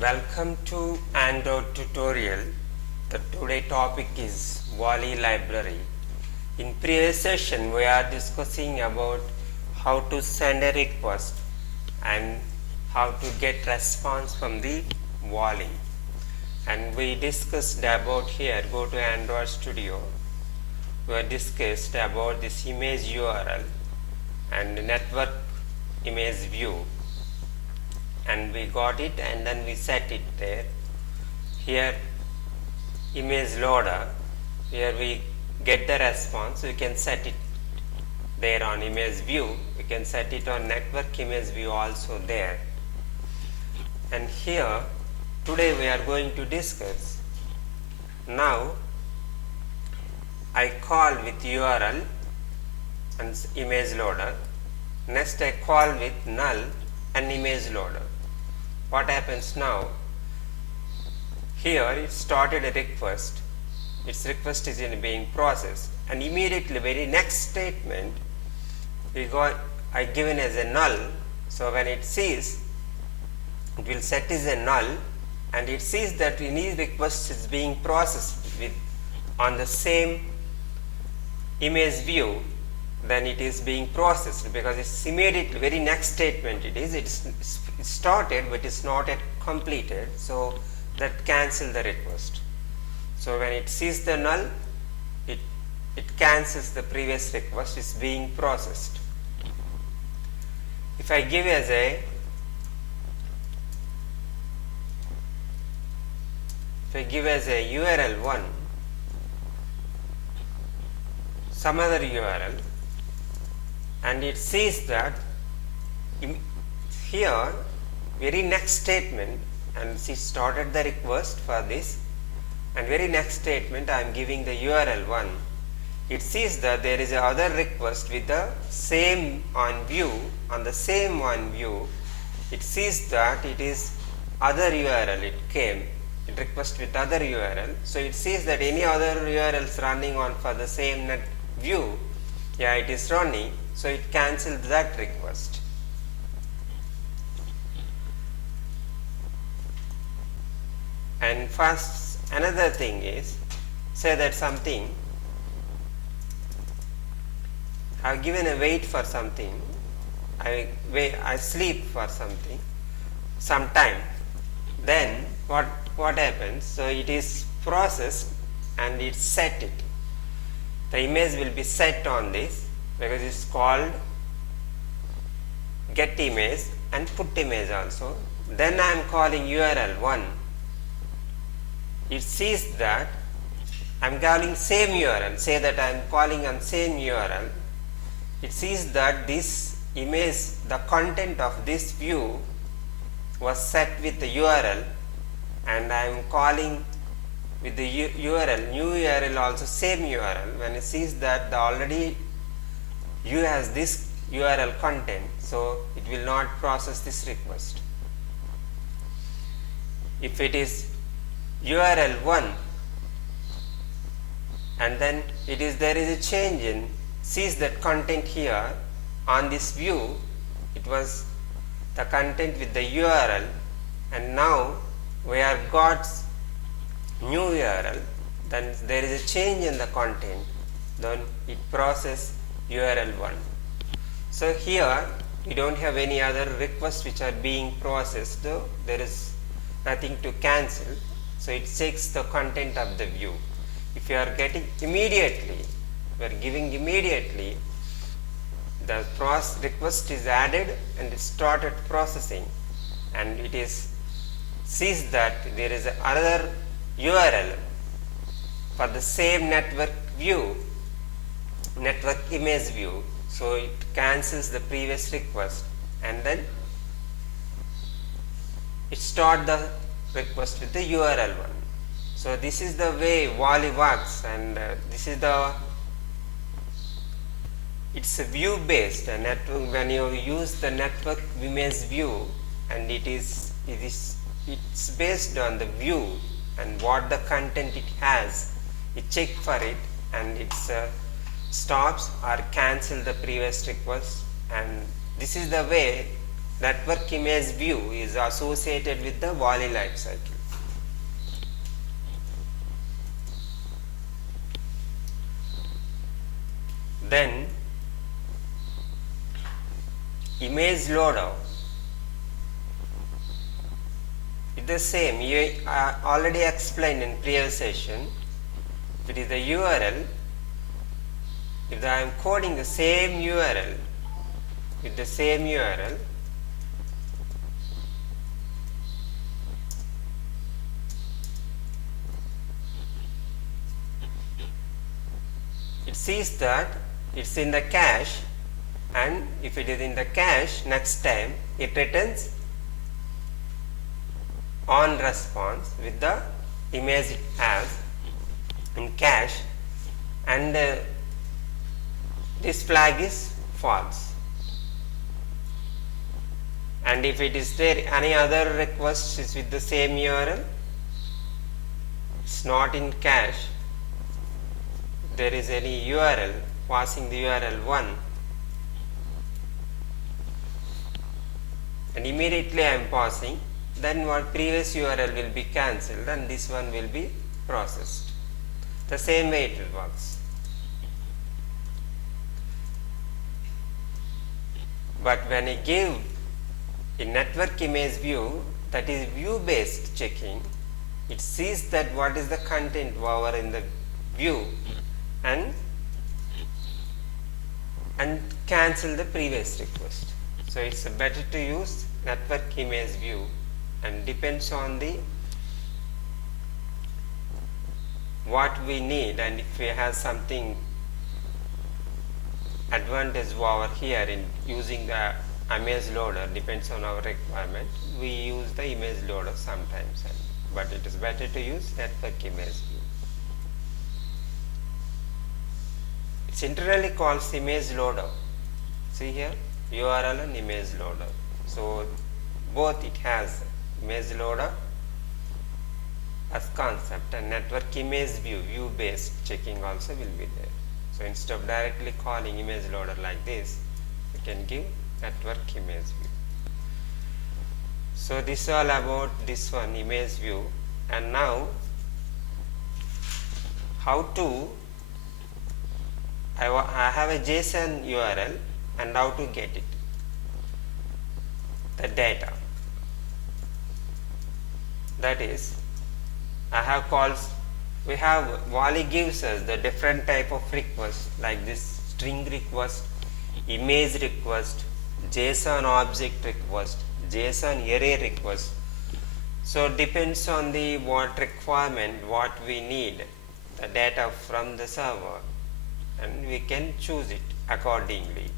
Welcome to Android tutorial. The today topic is Volley library. In previous session we are discussing about how to send a request and how to get response from the Volley. And we discussed about here, go to Android Studio. We discussed about this image URL and network image view. And we got it and then we set it there. Here image loader, here we get the response. We can set it there on image view. We can set it on network image view also there. And here today we are going to discuss. Now I call with URL and image loader. Next I call with null and image loader. What happens now? Here it started a request. Its request is being processed, and immediately very next statement I given as a null. So when it sees, it will set as a null, and it sees that any request is being processed on the same image view. Then it is being processed because it's immediately very next statement it's started but it's not yet completed, so that cancel the request. So when it sees the null, it cancels the previous request. Is being processed. If I give as a URL 1 some other URL, and it sees that here very next statement, and she started the request for this, and very next statement I am giving the URL 1. It sees that there is another request with the same on view. On the same on view, it sees that it is other URL. It request with other URL. So it sees that any other URLs running on for the same net view. Yeah, it is running. So it cancels that request. And first, another thing is, say that something, I have given a wait for something, I sleep for something, some time. Then what happens? So it is processed and it set it. The image will be set on this because it's called get image and put image also. Then I am calling URL 1. It sees that I am calling same URL. Say that I am calling on same URL. It sees that this image, the content of this view was set with the URL, and I am calling with the URL, new URL also same URL. When it sees that the already view has this URL content, so it will not process this request. If it is URL 1 and then there is a change in, sees that content here on this view, it was the content with the URL, and now we have got new URL, then there is a change in the content, then it process URL 1. So here we don't have any other requests which are being processed, though there is nothing to cancel. So it checks the content of the view. If you are getting immediately, we are giving immediately, the request is added and it started processing, and it is sees that there is another URL for the same network view, network image view. So it cancels the previous request and then it starts the request with the URL 1. So this is the way Volley works, and this is it's a view based network. When you use the network image view, and it's based on the view and what the content it has, it check for it and it stops or cancel the previous request, and this is the way network image view is associated with the Volley lifecycle. Then image loader is the same. I already explained in previous session. If it is the URL, if I am coding the same URL with the same URL, it sees that it's in the cache, and if it is in the cache, next time it returns on response with the image as in cache, and this flag is false. And if it is there any other request is with the same URL, it's not in cache, there is any URL passing the URL 1, and immediately I am passing, then what previous URL will be cancelled and this one will be processed. The same way it works. But when I give in network image view, that is view based checking, it sees that what is the content over in the view and cancel the previous request. So it's better to use network image view, and depends on the what we need, and if we have something advantage over here in using the image loader, depends on our requirement, we use the image loader sometimes, but it is better to use network image view. It's internally called image loader. See here, URL and image loader. So both it has image loader as concept and network image view, view based checking also will be there. So instead of directly calling image loader like this, we can give network image view. So this is all about this one, image view. And now how to I have a JSON URL and how to get it, the data. That is, I have calls, we have Volley gives us the different type of requests like this string request, image request, JSON object request, JSON array request. So depends on the what requirement, what we need, the data from the server, and we can choose it accordingly.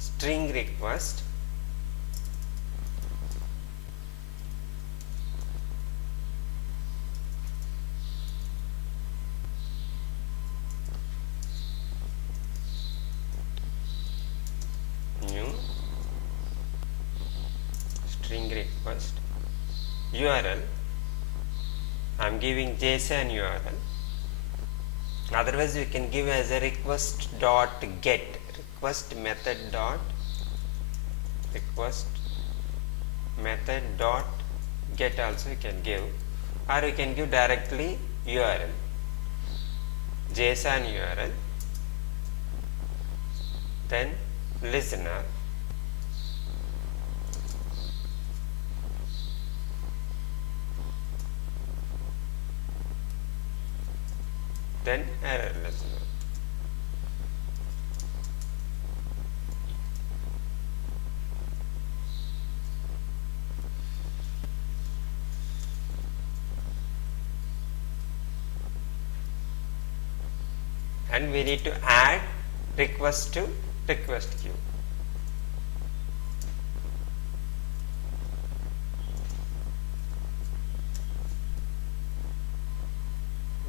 String request, new string request, URL, I am giving JSON URL. Otherwise we can give as a request dot get, request method dot get also you can give, or you can give directly URL, JSON URL, then listener, then error listener. And we need to add request to request queue.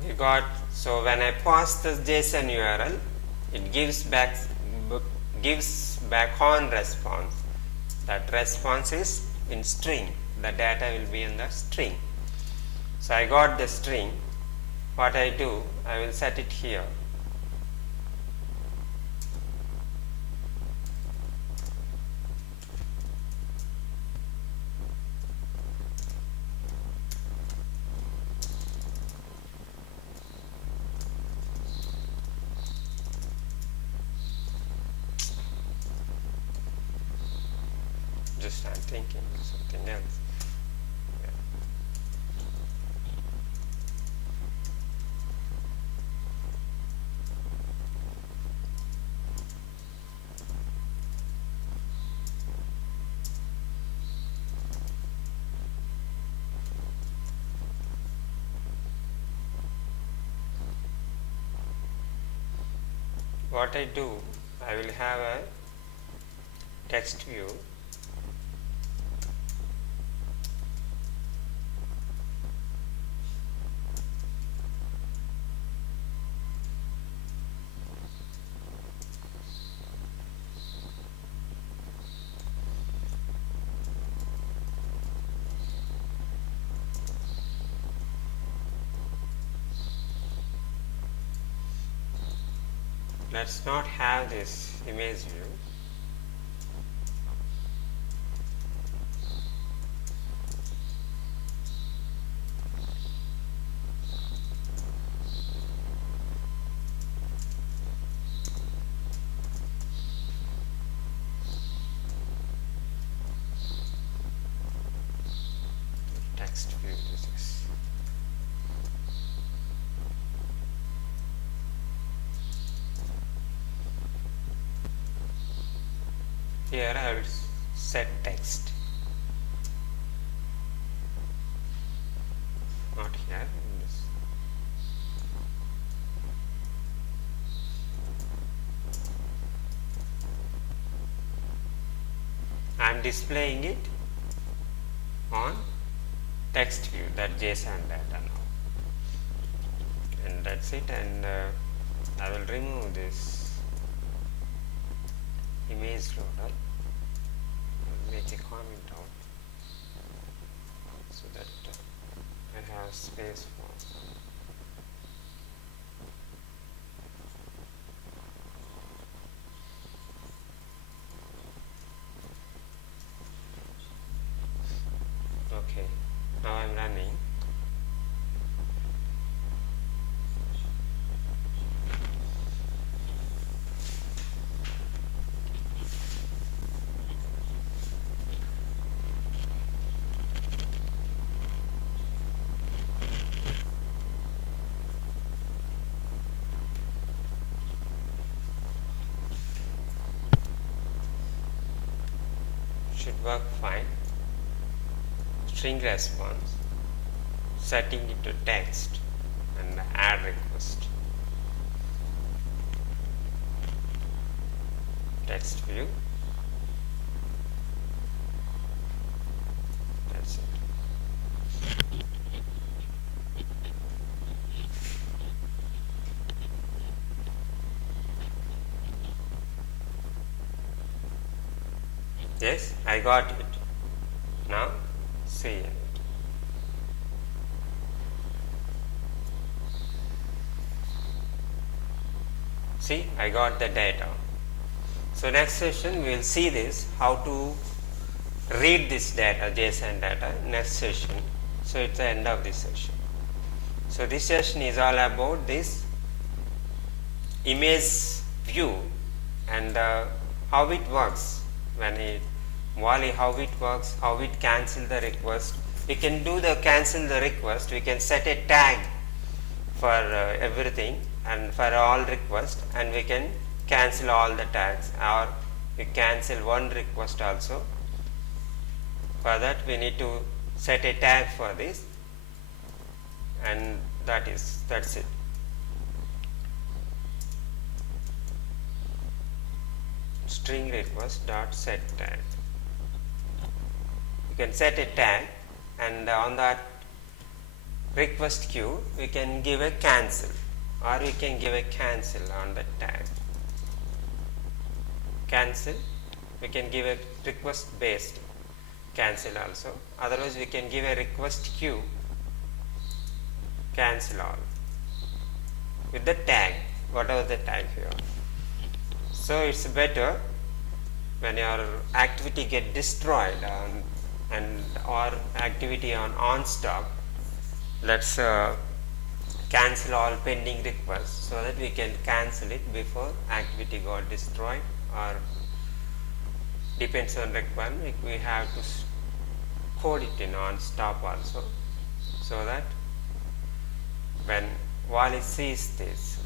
We got, so when I pass this JSON URL, it gives back on response. That response is in string. The data will be in the string. So I got the string. What I do, I will set it here. just I'm thinking something else. Yeah. What I do, I will have a text view. Let's not have this image view. Text view this is. Here I will set text. Not here. In this. I am displaying it on text view, that JSON data now, and that's it. And I will remove this image loader. I'll make a comment out so that I have space for. Okay, now I'm running. Should work fine. String response, setting it to text, and add request. Text view. That's it. Yes, I got it. Now see it. See, I got the data. So next session we will see this, how to read this data, JSON data, next session. So it's the end of this session. So this session is all about this image view and how it works when it Volley, how it works, how it cancel the request. We can do the cancel the request. We can set a tag for everything and for all requests, and we can cancel all the tags, or we cancel one request also. For that we need to set a tag for this, and that's it. String request dot set tag. You can set a tag, and on that request queue we can give a cancel, or we can give a cancel on the tag. Cancel, we can give a request based cancel also. Otherwise we can give a request queue cancel all with the tag, whatever the tag here. So it's better when your activity get destroyed or activity on stop, let's cancel all pending requests so that we can cancel it before activity got destroyed or depends on requirement, we have to code it in on stop also, so that when Volley sees this,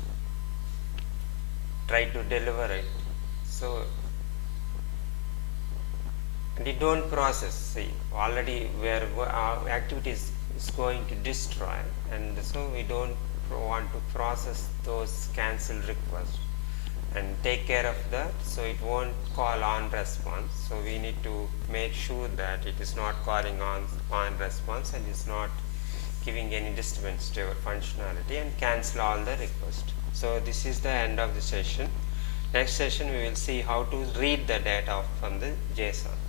try to deliver it. So we don't process. See, already where our activity is going to destroy, and so we don't want to process those cancel requests and take care of that, so it won't call on response. So we need to make sure that it is not calling on response and is not giving any disturbance to our functionality, and cancel all the requests. So this is the end of the session. Next session we will see how to read the data from the JSON.